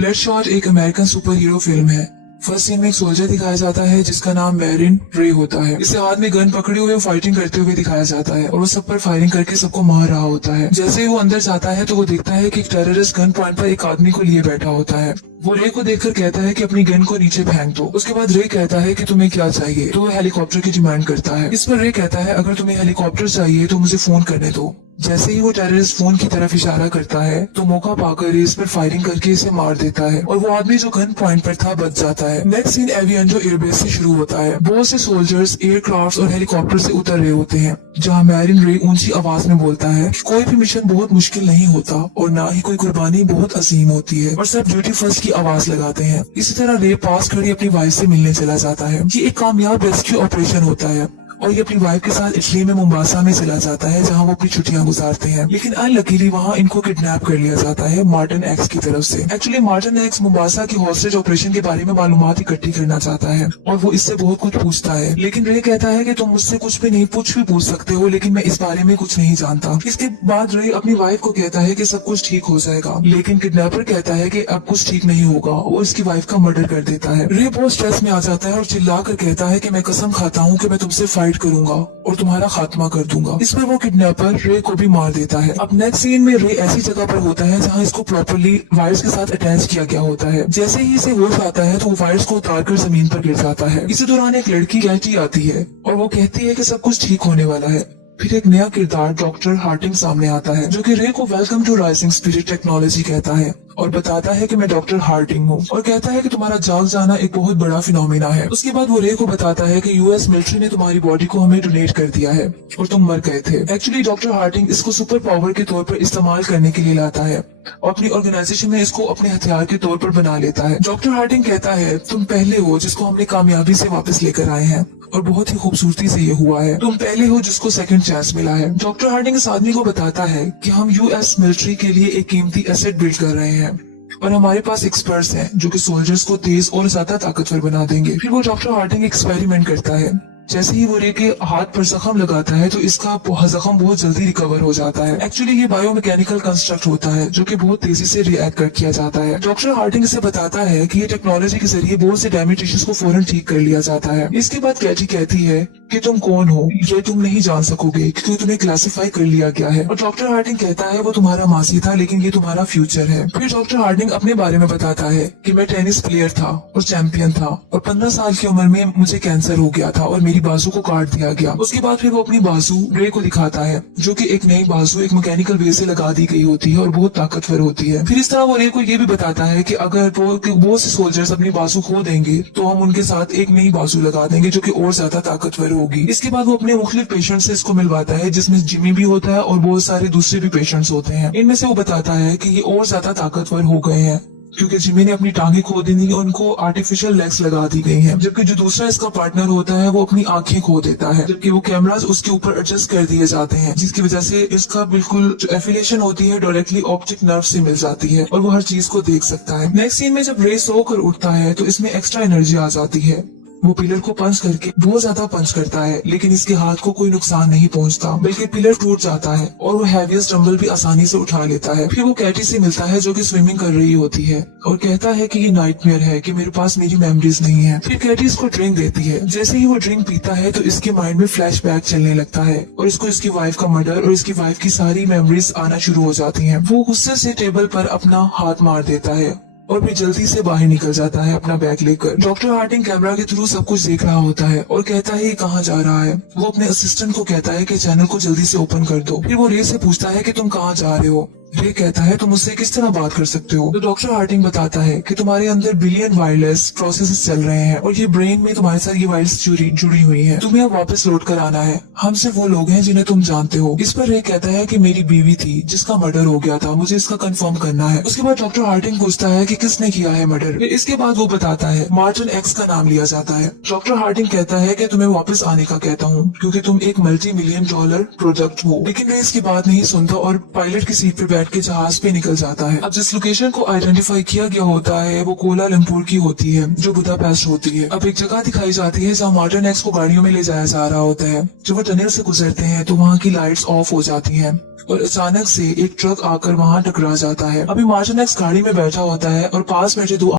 ब्लडशॉट एक American super hero film है। First scene में एक सोल्जर दिखाया जाता है जिसका नाम मैरिन रे होता है। इसे हाथ में गन पकड़े हुए फाइटिंग करते हुए दिखाया जाता है और वो सब पर फायरिंग करके सबको मार रहा होता है। जैसे ही वो अंदर जाता है तो वो देखता है कि एक टेररिस्ट गन पॉइंट पर एक आदमी को लिए बैठा होता है। वो रे को देखकर कहता है कि अपनी गन को नीचे फेंक दो। उसके बाद रे कहता है कि तुम्हें क्या चाहिए, तो वो हेलीकॉप्टर की डिमांड करता है। इस पर रे कहता है अगर तुम्हें हेलीकॉप्टर चाहिए तो मुझे फोन करने दो। जैसे ही वो टेररिस्ट फोन की तरफ इशारा करता है तो मौका पाकर रे इस पर फायरिंग करके इसे मार देता है और वो आदमी जो गन पॉइंट पर था बच जाता है। नेक्स्ट सीन एविएंजो एयरबेस से शुरू होता है। बहुत से सोल्जर्स एयरक्राफ्ट और हेलीकॉप्टर से उतर रहे होते हैं, जहाँ मैरिन रे ऊंची आवाज में बोलता है कोई भी मिशन बहुत मुश्किल नहीं होता और ना ही कोई कुर्बानी बहुत अजीम होती है और सब ड्यूटी फर्स्ट की आवाज लगाते हैं। इसी तरह रे पास खड़ी अपनी वाइफ से मिलने चला जाता है। ये एक कामयाब रेस्क्यू ऑपरेशन होता है और ये अपनी वाइफ के साथ इटली में मुंबासा में चला जाता है जहाँ वो अपनी छुट्टियां गुजारते हैं। लेकिन अनलकीली वहाँ इनको किडनैप कर लिया जाता है मार्टिन एक्स की तरफ से। एक्चुअली मार्टिन एक्स मुंबासा की हॉस्टेज ऑपरेशन के बारे में मालूमात इकट्ठी करना चाहता है और वो इससे बहुत कुछ पूछता है, लेकिन रे कहता है कि तुम मुझसे कुछ भी पूछ सकते हो, लेकिन मैं इस बारे में कुछ नहीं जानता। इसके बाद रे अपनी वाइफ को कहता है कि सब कुछ ठीक हो जाएगा, लेकिन किडनैपर कहता है कि अब कुछ ठीक नहीं होगा। वो इसकी वाइफ का मर्डर कर देता है। रे बहुत स्ट्रेस में आ जाता है और चिल्ला कर कहता है कि मैं कसम खाता हूँ कि मैं तुमसे फाइट करूंगा और तुम्हारा खात्मा कर दूंगा। इस पर वो किडनैपर रे को भी मार देता है। अब नेक्स्ट सीन में रे ऐसी जगह पर होता है जहाँ इसको प्रॉपर्ली वायर्स के साथ अटैच किया गया होता है। जैसे ही इसे होश आता है तो वो वायर्स को उतार कर जमीन पर गिर जाता है। इसी दौरान एक लड़की कैटी आती है और वो कहती है कि सब कुछ ठीक होने वाला है। फिर एक नया किरदार डॉक्टर हार्टिंग सामने आता है जो कि रे को welcome to rising spirit technology कहता है और बताता है कि मैं डॉक्टर हार्टिंग हूँ और कहता है कि तुम्हारा जाग जाना एक बहुत बड़ा फिनोमिना है। उसके बाद वो रे को बताता है कि यूएस मिलिट्री ने तुम्हारी बॉडी को हमें डोनेट कर दिया है और तुम मर गए थे। एक्चुअली डॉक्टर हार्टिंग इसको सुपर पावर के तौर पर इस्तेमाल करने के लिए लाता है और अपनी ऑर्गेनाइजेशन में इसको अपने हथियार के तौर पर बना लेता है। डॉक्टर हार्टिंग कहता है तुम पहले हो जिसको हमने कामयाबी से वापस लेकर आए हैं और बहुत ही खूबसूरती से ये हुआ है। तुम पहले हो जिसको सेकंड चांस मिला है। डॉक्टर हार्टिंग इस आदमी को बताता है कि हम यूएस मिलिट्री के लिए एक कीमती एसेट बिल्ड कर रहे हैं और हमारे पास एक्सपर्ट्स हैं जो कि सोल्जर्स को तेज और ज्यादा ताकतवर बना देंगे। फिर वो डॉक्टर हार्टिंग एक्सपेरिमेंट करता है। जैसे ही वो रे के हाथ पर जख्म लगाता है तो इसका जख्म बहुत जल्दी रिकवर हो जाता है। एक्चुअली ये बायोमैकेनिकल कंस्ट्रक्ट होता है जो कि बहुत तेजी से रिएक्ट कर किया जाता है। डॉक्टर हार्टिंग इसे बताता है कि ये टेक्नोलॉजी के जरिए बहुत से डैमेज टिश्यूज को फौरन ठीक कर लिया जाता है। इसके बाद कैटी कहती है कि तुम कौन हो ये तुम नहीं जान सकोगे क्योंकि तुम्हें क्लासिफाई कर लिया गया है। और डॉक्टर हार्टिंग कहता है वो तुम्हारा मासी था लेकिन ये तुम्हारा फ्यूचर है। फिर डॉक्टर हार्टिंग अपने बारे में बताता है कि मैं टेनिस प्लेयर था और चैंपियन था और 15 साल की उम्र में मुझे कैंसर हो गया था और मेरी बाजू को काट दिया गया। उसके बाद फिर वो अपनी बाजू रे को दिखाता है जो कि एक नई बाजू एक मैकेनिकल वे से लगा दी गई होती है और बहुत ताकतवर होती है। फिर इस तरह वो रे को ये भी बताता है कि अगर वो से सोल्जर्स अपनी बाजू खो देंगे तो हम उनके साथ एक नई बाजू लगा देंगे जो कि और ज्यादा ताकतवर होगी। इसके बाद वो अपने मुख्तलिफ पेशेंट से इसको मिलवाता है जिसमें जिमी भी होता है और बहुत सारे दूसरे भी पेशेंट्स होते हैं। इनमें से वो बताता है कि ये और ज्यादा ताकतवर हो गए हैं क्योंकि जिमी ने अपनी टांगे खो दी और उनको आर्टिफिशियल लेग्स लगा दी गई हैं। जबकि जो दूसरा इसका पार्टनर होता है वो अपनी आंखें खो देता है, जबकि वो कैमरास उसके ऊपर एडजस्ट कर दिए जाते हैं जिसकी वजह से इसका बिल्कुल जो एफिलिएशन होती है डायरेक्टली ऑप्टिक नर्व से मिल जाती है और वो हर चीज को देख सकता है। नेक्स्ट सीन में जब रे सोकर उठता है तो इसमें एक्स्ट्रा एनर्जी आ जाती है। वो पिलर को पंच करके बहुत ज्यादा पंच करता है लेकिन इसके हाथ को कोई नुकसान नहीं पहुंचता, बल्कि पिलर टूट जाता है और वो हैवीएस्ट डंबल भी आसानी से उठा लेता है। फिर वो कैटी से मिलता है जो कि स्विमिंग कर रही होती है और कहता है कि ये नाइटमेयर है कि मेरे पास मेरी मेमोरीज नहीं है। फिर कैटी इसको ड्रिंक देती है। जैसे ही वो ड्रिंक पीता है तो इसके माइंड में फ्लैशबैक चलने लगता है और इसको इसकी वाइफ का मर्डर और इसकी वाइफ की सारी मेमोरीज आना शुरू हो जाती है। वो गुस्से से टेबल पर अपना हाथ मार देता है और फिर जल्दी से बाहर निकल जाता है अपना बैग लेकर। डॉक्टर हार्टिंग कैमरा के थ्रू सब कुछ देख रहा होता है और कहता है ये कहाँ जा रहा है। वो अपने असिस्टेंट को कहता है कि चैनल को जल्दी से ओपन कर दो। फिर वो रे से पूछता है कि तुम कहाँ जा रहे हो। रे कहता है तुम मुझसे किस तरह बात कर सकते हो। तो डॉक्टर हार्टिंग बताता है कि तुम्हारे अंदर बिलियन वायरलेस प्रोसेसेस चल रहे हैं और ये ब्रेन में तुम्हारे साथ ये वायरस जुड़ी हुई है। तुम्हें अब वापस लौट कर आना है। हम सिर्फ वो लोग हैं जिन्हें तुम जानते हो। इस पर रे कहता है कि मेरी बीवी थी जिसका मर्डर हो गया था, मुझे इसका कंफर्म करना है। उसके बाद डॉक्टर हार्टिंग पूछता है कि किसने किया है मर्डर। इसके बाद वो बताता है मार्टिन एक्स का नाम लिया जाता है। डॉक्टर हार्टिंग कहता है कि तुम्हें वापस आने का कहता हूँ क्योंकि तुम एक $multi-million प्रोडक्ट हो। लेकिन रे इसकी बात नहीं सुनता और पायलट की सीट पे बैठ के जहाज पे निकल जाता है। अब जिस लोकेशन को आइडेंटिफाई किया गया होता है वो कोलालमपुर की होती है जो बुदापेस्ट होती है। अब एक जगह दिखाई जाती है जहाँ मार्टिन एक्स को गाड़ियों में ले जाया जा रहा होता है। जब वो टनल से गुजरते हैं तो वहाँ की लाइट्स ऑफ हो जाती हैं और अचानक से एक ट्रक आकर वहाँ टकरा जाता है। अभी मार्टिन एक्स गाड़ी में बैठा होता है और पास बैठे दो